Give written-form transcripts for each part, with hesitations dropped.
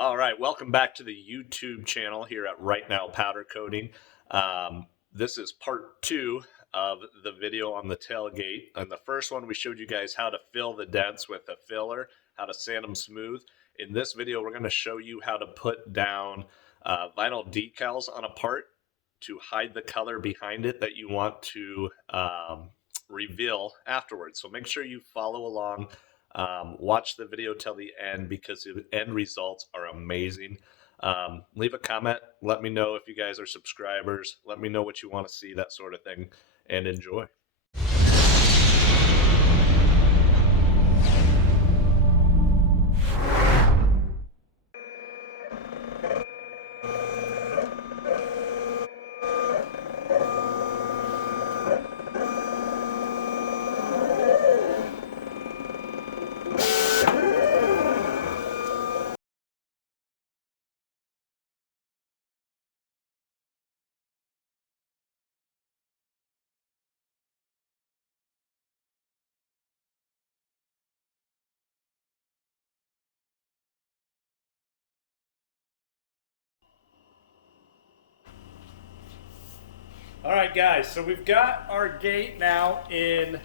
All right, welcome back to the YouTube channel here at Right Now Powder Coating. This is part two of the video on the tailgate. And the first one, we showed you guys how to fill the dents with a filler, how to sand them smooth. In this video, we're going to show you how to put down vinyl decals on a part to hide the color behind it that you want to reveal afterwards. So make sure you follow along. Watch the video till the end because the end results are amazing. Leave a comment. Let me know if you guys are subscribers. Let me know what you want to see, that sort of thing, and enjoy. All right, guys, so we've got our gate now in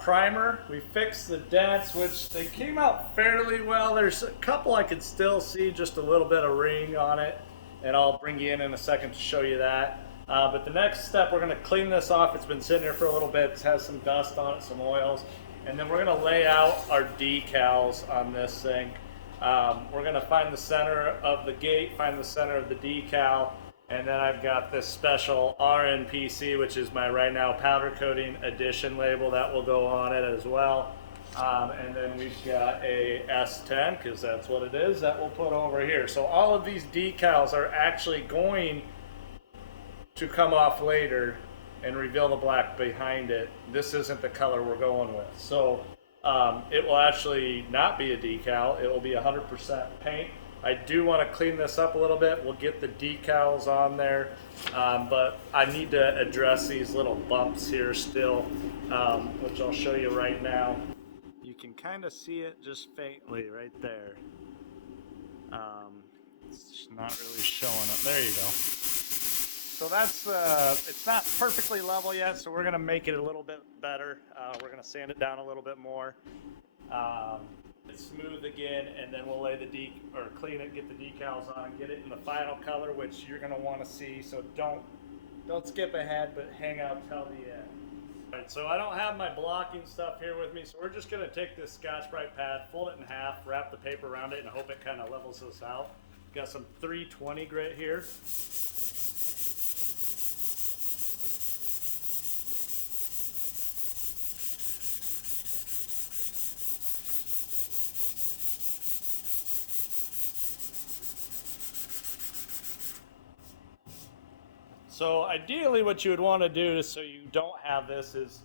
primer. We fixed the dents, which they came out fairly well. There's a couple I could still see just a little bit of ring on it, and I'll bring you in a second to show you that. But the next step, we're going to clean this off. It's been sitting here for a little bit. It has some dust on it, some oils. And then we're going to lay out our decals on this thing. We're going to find the center of the gate, find the center of the decal, and then I've got this special RNPC, which is my Right Now Powder Coating Edition label that will go on it as well. And then we've got a S10, because that's what it is, that we'll put over here. So all of these decals are actually going to come off later and reveal the black behind it. This isn't the color we're going with. So it will actually not be a decal. It will be 100% paint. I do want to clean this up a little bit. We'll get the decals on there, but I need to address these little bumps here still, which I'll show you right now. You can kind of see it just faintly right there. It's not really showing up. There you go. So that's, it's not perfectly level yet, so we're going to make it a little bit better. We're going to sand it down a little bit more. It's smooth again, and then we'll lay the clean it, get the decals on, get it in the final color, which you're going to want to see. So don't skip ahead, but hang out till the end. All right, so I don't have my blocking stuff here with me, so we're just going to take this Scotch-Brite pad, fold it in half, wrap the paper around it, and hope it kind of levels us out. Got some 320 grit here. So ideally what you would want to do so you don't have this is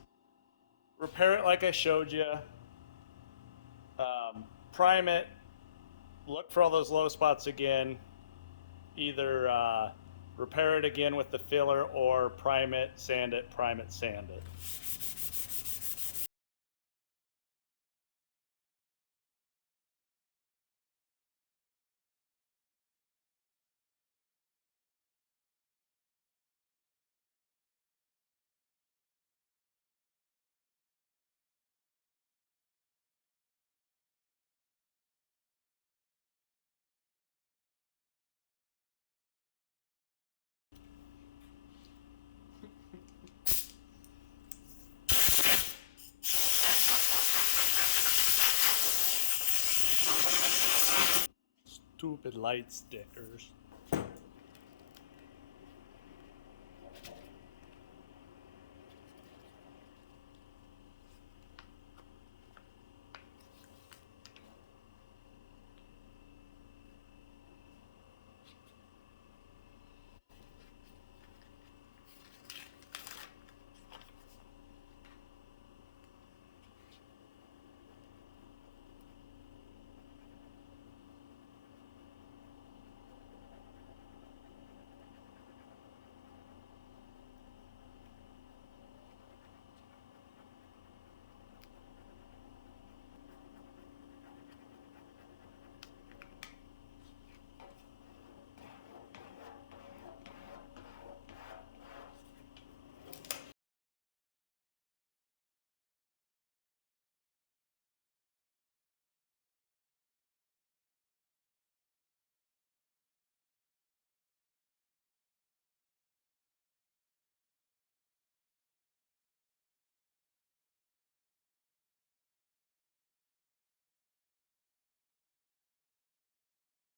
repair it like I showed you, prime it, look for all those low spots again, either repair it again with the filler or prime it, sand it, prime it, sand it. Stupid light stickers.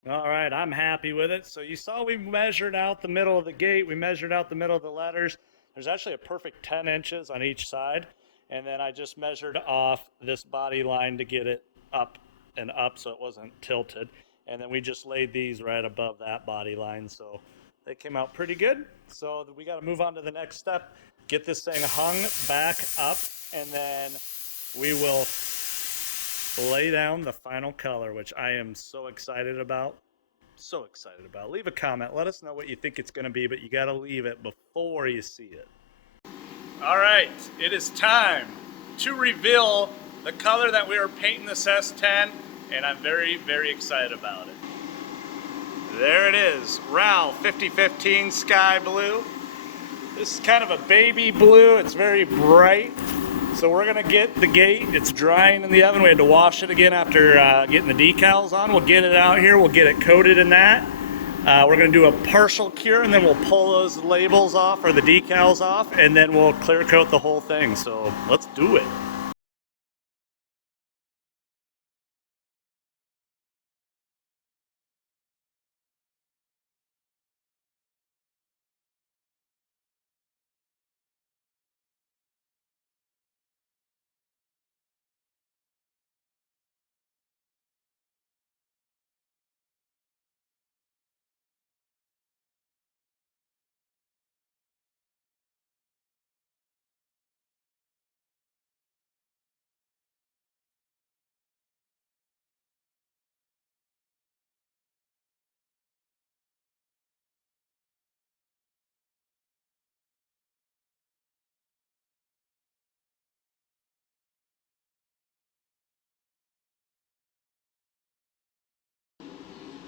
All right, I'm happy with it. So you saw we measured out the middle of the gate. We measured out the middle of the letters. There's actually a perfect 10 inches on each side. And then I just measured off this body line to get it up and up so it wasn't tilted. And then we just laid these right above that body line. So they came out pretty good. So we got to move on to the next step, get this thing hung back up, and then we will lay down the final color, which I am so excited about. So excited about. Leave a comment. Let us know what you think it's going to be, but you got to leave it before you see it. All right, it is time to reveal the color that we are painting this S10, and I'm very, very excited about it. There it is, RAL 5015 Sky Blue. This is kind of a baby blue. It's very bright. So we're gonna get the gate. It's drying in the oven. We had to wash it again after getting the decals on. We'll get it out here. We'll get it coated in that. We're gonna do a partial cure, and then we'll pull those labels off or the decals off, and then we'll clear coat the whole thing. So let's do it.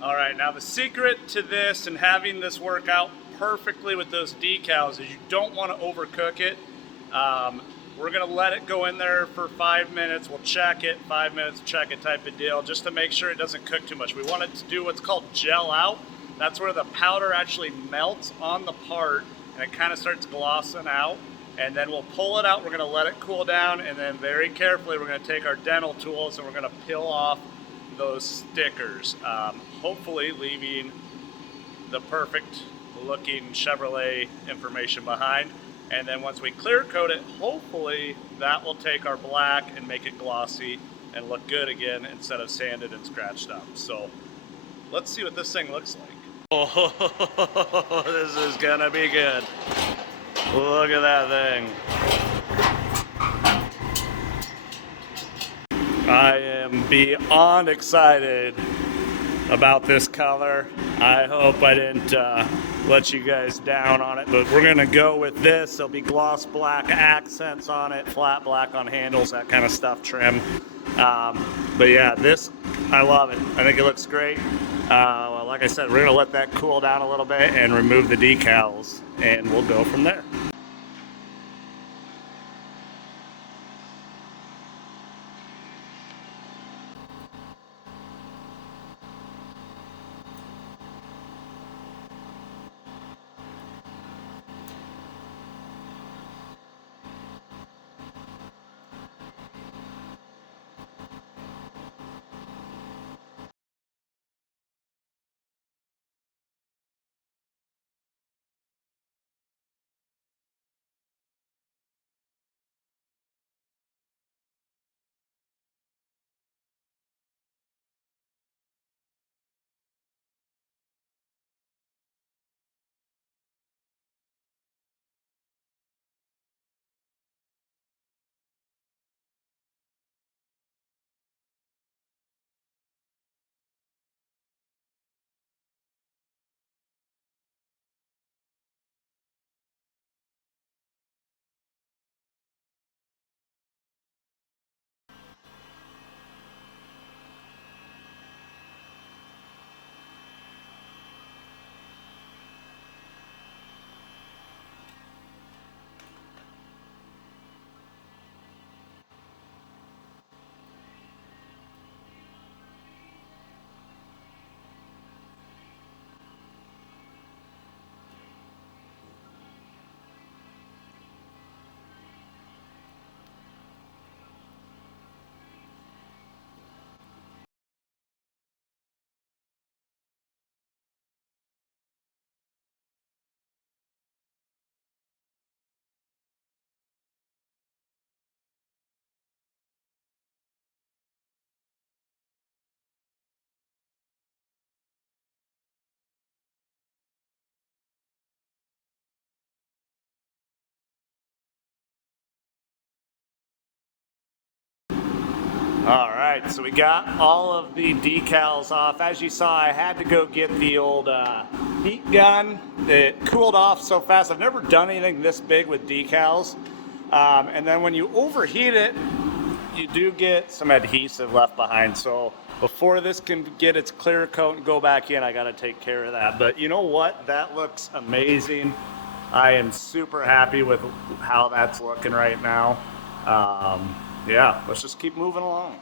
All right, now the secret to this and having this work out perfectly with those decals is you don't want to overcook it. We're gonna let it go in there for 5 minutes. We'll check it, 5 minutes, check it type of deal, just to make sure it doesn't cook too much. We want it to do what's called gel out. That's where the powder actually melts on the part and it kind of starts glossing out. And then we'll pull it out, we're gonna let it cool down, and then very carefully we're gonna take our dental tools and we're gonna peel off those stickers, hopefully leaving the perfect looking Chevrolet information behind. And then once we clear coat it, hopefully that will take our black and make it glossy and look good again instead of sanded and scratched up. So let's see what this thing looks like. Oh, this is gonna be good. Look at that thing. I am beyond excited about this color. I hope I didn't let you guys down on it, but we're gonna go with this. There'll be gloss black accents on it, flat black on handles, that kind of stuff, trim. But yeah, this, I love it. I think it looks great. Well, like I said, we're gonna let that cool down a little bit and remove the decals, and we'll go from there. Alright, so we got all of the decals off. As you saw, I had to go get the old heat gun. It cooled off so fast. I've never done anything this big with decals. And then when you overheat it, you do get some adhesive left behind. So before this can get its clear coat and go back in, I gotta take care of that. But you know what? That looks amazing. I am super happy with how that's looking right now. Yeah, let's just keep moving along.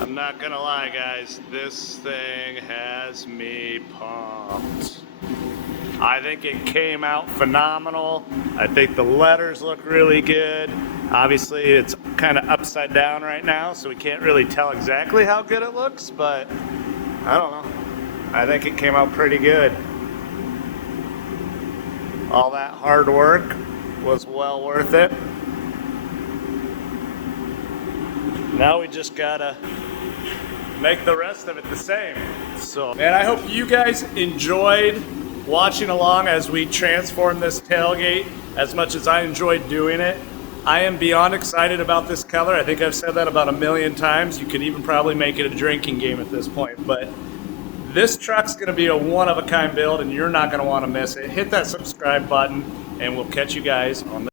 I'm not gonna lie, guys, this thing has me pumped. I think it came out phenomenal. I think the letters look really good. Obviously, it's kind of upside down right now, so we can't really tell exactly how good it looks, but I don't know. I think it came out pretty good. All that hard work was well worth it. Now we just gotta make the rest of it the same. So, man, I hope you guys enjoyed watching along as we transform this tailgate as much as I enjoyed doing it. I am beyond excited about this color. I think I've said that about 1,000,000 times. You could even probably make it a drinking game at this point. But this truck's gonna be a one-of-a-kind build and you're not gonna wanna miss it. Hit that subscribe button and we'll catch you guys on the